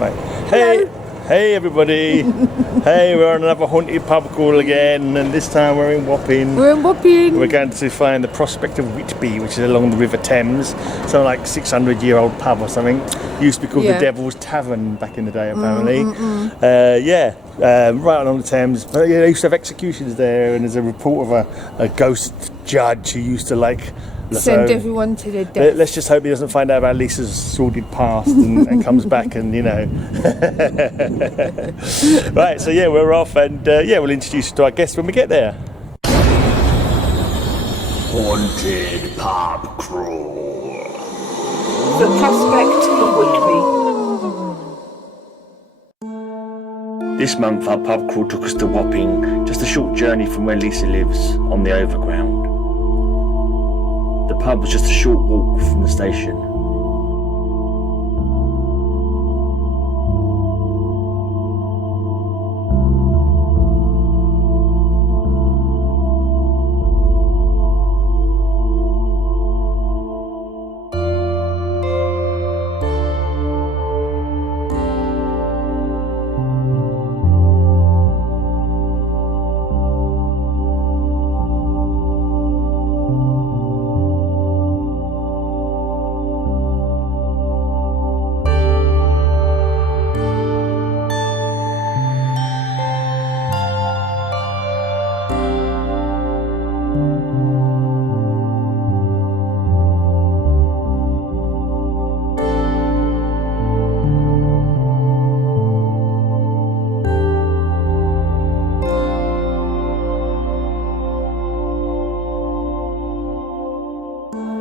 Right. Hey everybody. Hey, we're on another haunted pub crawl again, and this time we're in Wapping. We're going to find the Prospect of Whitby, which is along the River Thames. Something like 600-year-old pub or something. Used to be called the Devil's Tavern back in the day, apparently. Right along the Thames. But yeah, they used to have executions there, and there's a report of a ghost judge who used to send everyone to their death. Let's just hope he doesn't find out about Lisa's sordid past and comes back and, Right, so yeah, we're off and we'll introduce you to our guests when we get there. Haunted Pub Crawl. The Prospect of Whitby. This month our pub crawl took us to Wapping, just a short journey from where Lisa lives, on the overground. The pub was just a short walk from the station.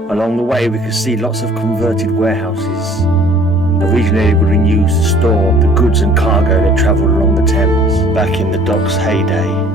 Along the way we could see lots of converted warehouses. Originally would have been used to store the goods and cargo that travelled along the Thames back in the dock's heyday.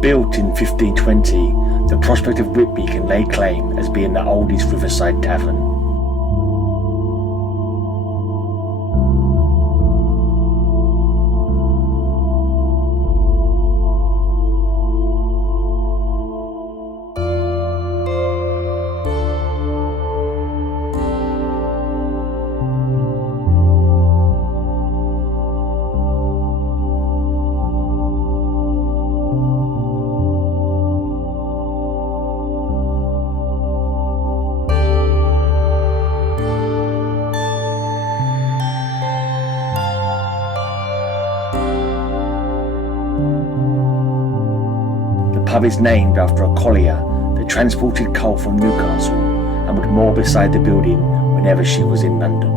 Built in 1520, the Prospect of Whitby can lay claim as being the oldest riverside tavern. The pub is named after a collier that transported coal from Newcastle and would moor beside the building whenever she was in London.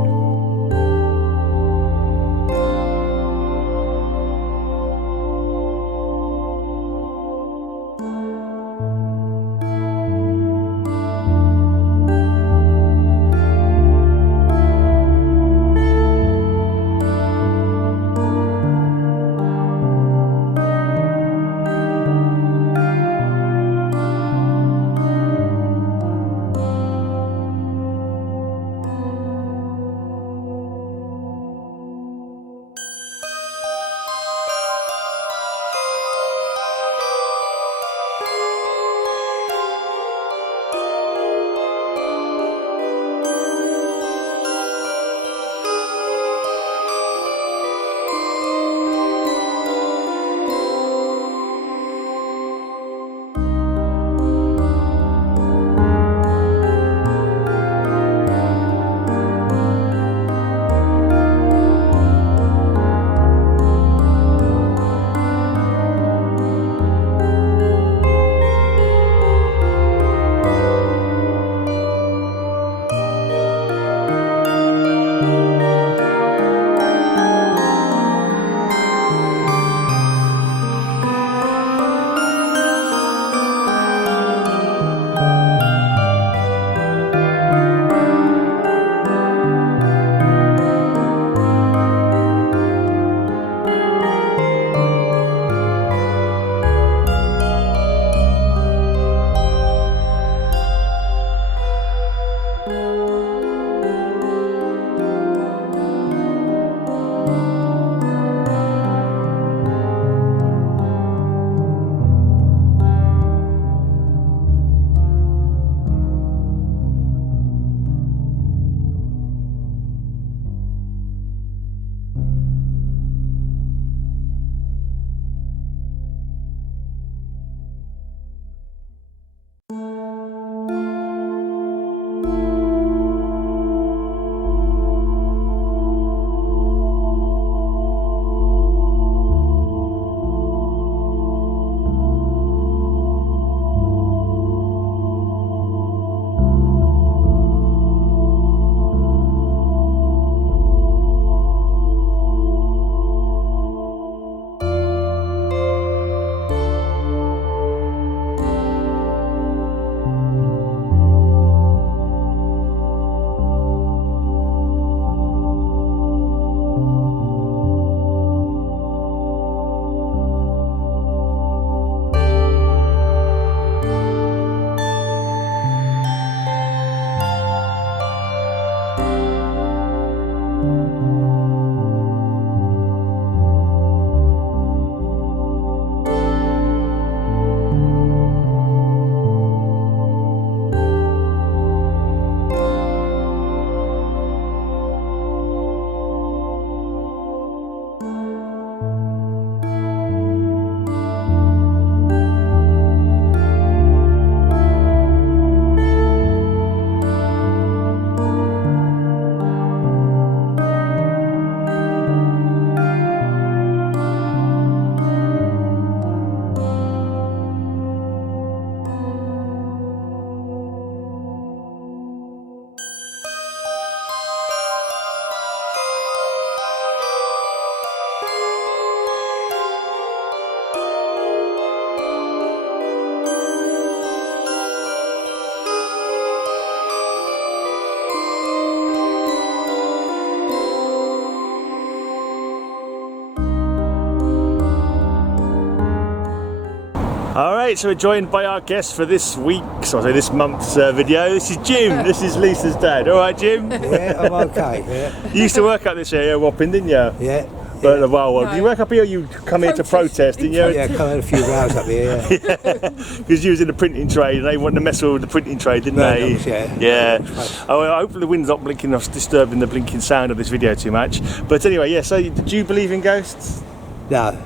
Alright, so we're joined by our guest for this week's, or this month's video. This is Jim, this is Lisa's dad. Alright, Jim? Yeah, I'm okay. Yeah. You used to work up this area, Wapping, didn't you? Yeah. But a while. No. Did you work up here or you come here to protest, didn't you? Yeah, come in a few rows up here. Yeah. Because you was in the printing trade and they wanted to mess with the printing trade, didn't they? Yeah. Yeah. Oh, well, hopefully the wind's not blinking, not disturbing the blinking sound of this video too much. But anyway, yeah, so did you believe in ghosts? No.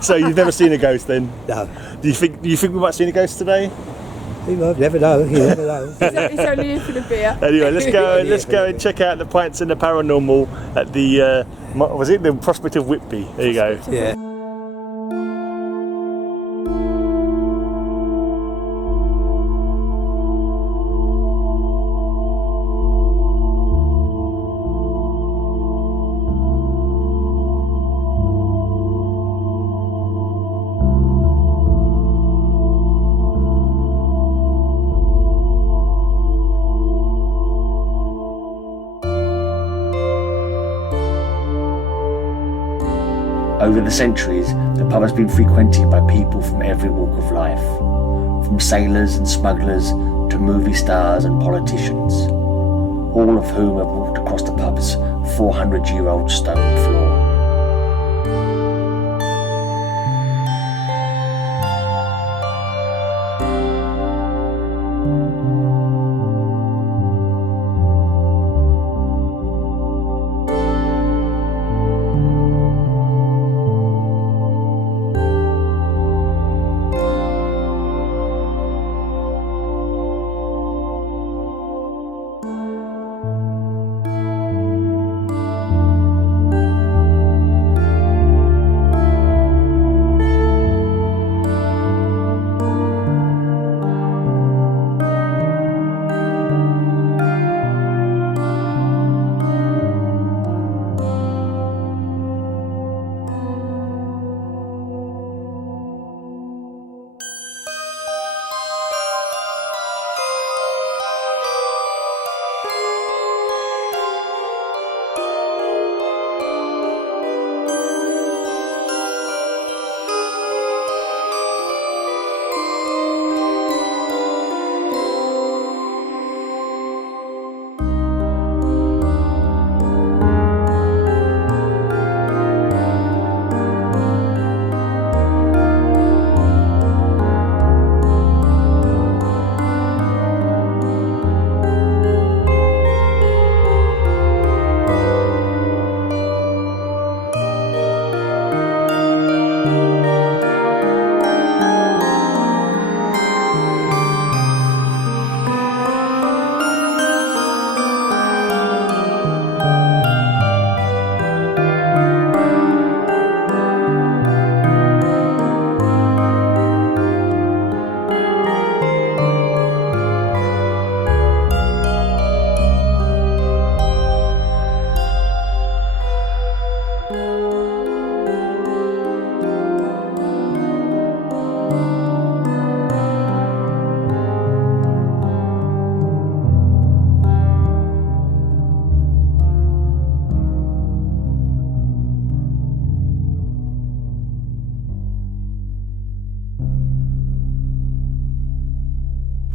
So you've never seen a ghost then? No. Do you think we might see a ghost today? You never know. You never know. He's only here for the beer. Anyway, let's go and check out the Pints and the Paranormal at the was it the Prospect of Whitby? There you go. Yeah. Over the centuries, the pub has been frequented by people from every walk of life, from sailors and smugglers to movie stars and politicians, all of whom have walked across the pub's 400-year-old stone floor.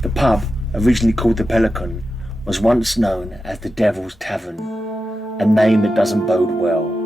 The pub, originally called the Pelican, was once known as the Devil's Tavern, a name that doesn't bode well.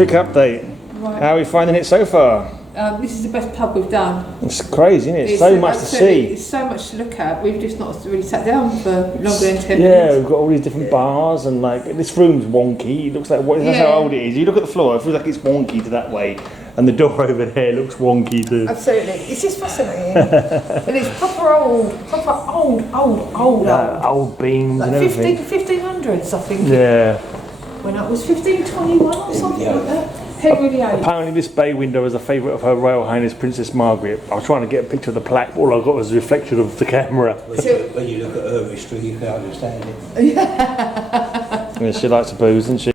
Quick update. Right. How are we finding it so far? This is the best pub we've done. It's crazy, isn't it? So much to see. It's so much to look at. We've just not really sat down for longer than 10 Yeah, minutes. we've got all these different bars and like this room's wonky. It looks like that's how Yeah. old it is. You look at the floor, it feels like it's wonky to that way, and the door over there looks wonky too. Absolutely. It's just fascinating. And it's proper old. Old beams Like and everything. 1500s, I think. Yeah. When I was 1521 or something like that. Henry VIII. Apparently this bay window is a favourite of Her Royal Highness Princess Margaret. I was trying to get a picture of the plaque, but all I got was a reflection of the camera. When you look at her history, you can't understand it. Yeah, she likes to booze, doesn't she?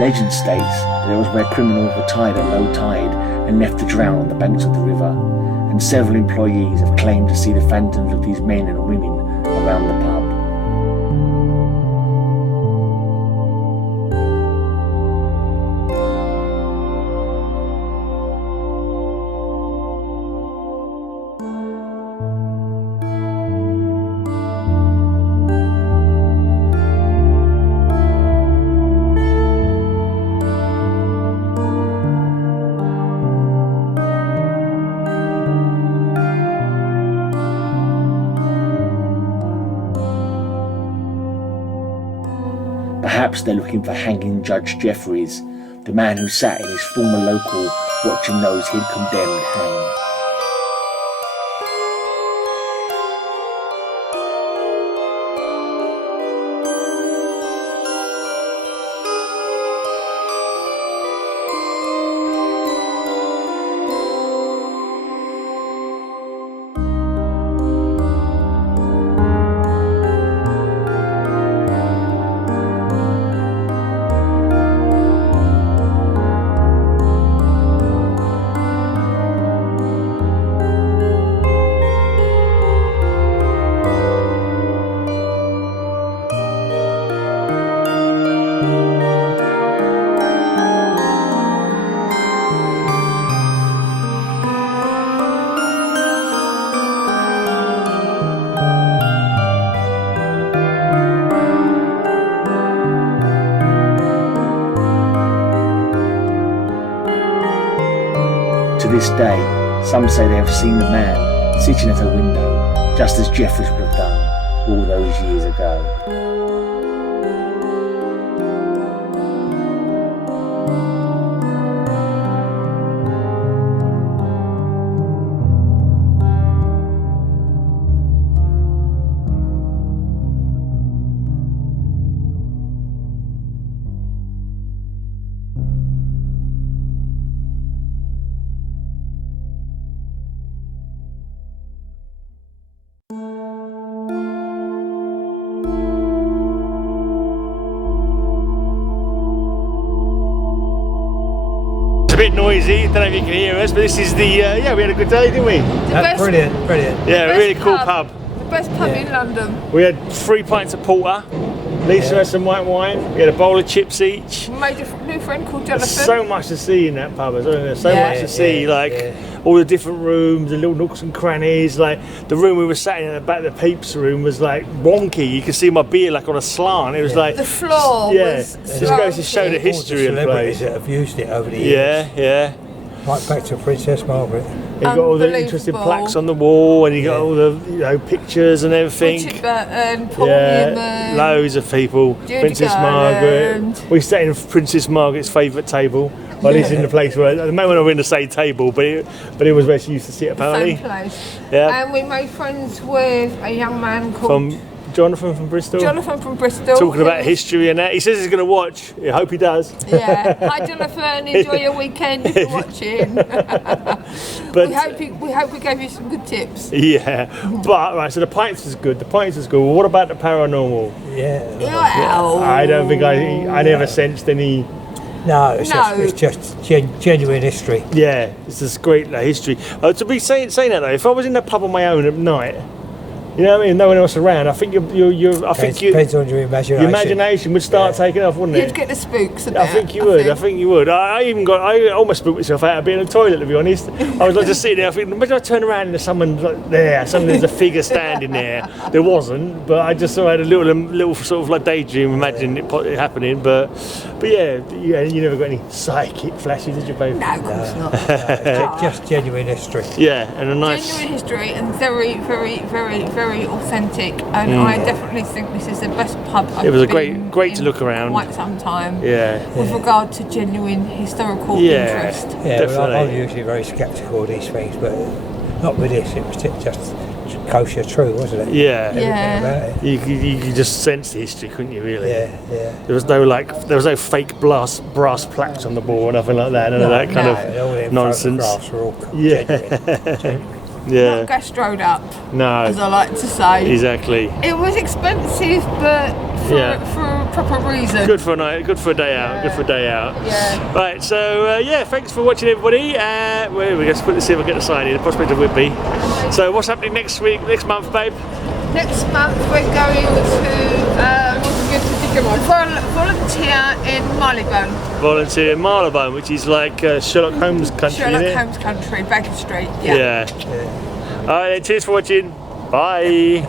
Legend states that it was where criminals were tied at low tide and left to drown on the banks of the river, and several employees have claimed to see the phantoms of these men and women around the pub. Perhaps they're looking for hanging Judge Jeffries, the man who sat in his former local watching those he'd condemned hang. To this day, some say they have seen the man sitting at a window, just as Jeffries would have done all those years ago. bit noisy. Don't know if you can hear us, but this is the yeah. We had a good day, didn't we? best- Brilliant, brilliant. Yeah, best really cool pub. pub. The best pub in London. We had 3 pints of porter. Lisa had some white wine. We had a bowl of chips each. We made a new friend called Jonathan. There's so much to see in that pub, isn't there? So Yeah. much to see, like all the different rooms, the little nooks and crannies. Like the room we were sat in at the back of the Peeps room was like wonky. You could see my beard like on a slant. It was like The floor was Just goes to show the swanky. history of the Celebrities place. that have used it over the years. Yeah. Right back to Princess Margaret. You got all the interesting Unbelievable. plaques on the wall, and you got all the pictures and everything. Richard Burton, Paul Yeah, Newman. loads of people. Judy Princess Garland. Margaret. We sat in Princess Margaret's favourite table. Well, at least in the place where at the moment we're in the same table, but it was where she used to sit apparently. Same place. Yeah. And we made friends with a young man called From Jonathan from Bristol. Jonathan from Bristol. Talking about who- history and that. He says he's going to watch. I hope he does. Yeah. Hi, Jonathan. Enjoy your weekend if you're watching. But we hope we gave you some good tips. yeah, but right. So the pints is good. The pints is good. Well, what about the paranormal? Yeah. Well, I don't think I never sensed any. No, No. it's just genuine history. Yeah, it's just great history. To be saying that though, if I was in the pub on my own at night, you know what I mean, no one else around, I think Depends on your imagination. your imagination would start taking off, wouldn't you'd it? get the spooks a bit. I think you would. I think you would. I almost spooked myself out of being in the toilet, to be honest. I was like just sitting there. I think, imagine I turn around and there's someone like there. There's a figure standing there. There wasn't, but I just had a little sort of like daydream, imagining it happening. But yeah, you never got any psychic flashes, did you, babe? No, of course not. Just genuine history. Yeah, and a nice. Genuine history and very, very, very, very authentic. And I definitely think this is the best pub I've It was a been great to in look around. Quite some time. Yeah. With regard to genuine historical Yeah. interest. Yeah, well, I'm Definitely. usually very sceptical of these things, but not with this. It was just kosher true, wasn't it? Yeah. Everything Yeah. about it. You could just sense the history, couldn't you? Really. Yeah. There was no fake brass plaques on the wall or nothing like that. None of that kind And all them of nonsense. photographs were all Yeah. genuine. Yeah. Not gastroed up, No. as I like to say. Exactly. It was expensive, but for a proper reason. Good for a night. Good for a day out. Good for a day out. Yeah. Right. So thanks for watching, everybody. We're going to put this see if I get the sign in. The prospect of Whitby. So what's happening next month, babe? Next month we're going to volunteer in Marylebone. Volunteer in Marylebone, which is like Sherlock Holmes country, Sherlock isn't it? Holmes country, Baker Street. Yeah. All right. Then, cheers for watching. Bye.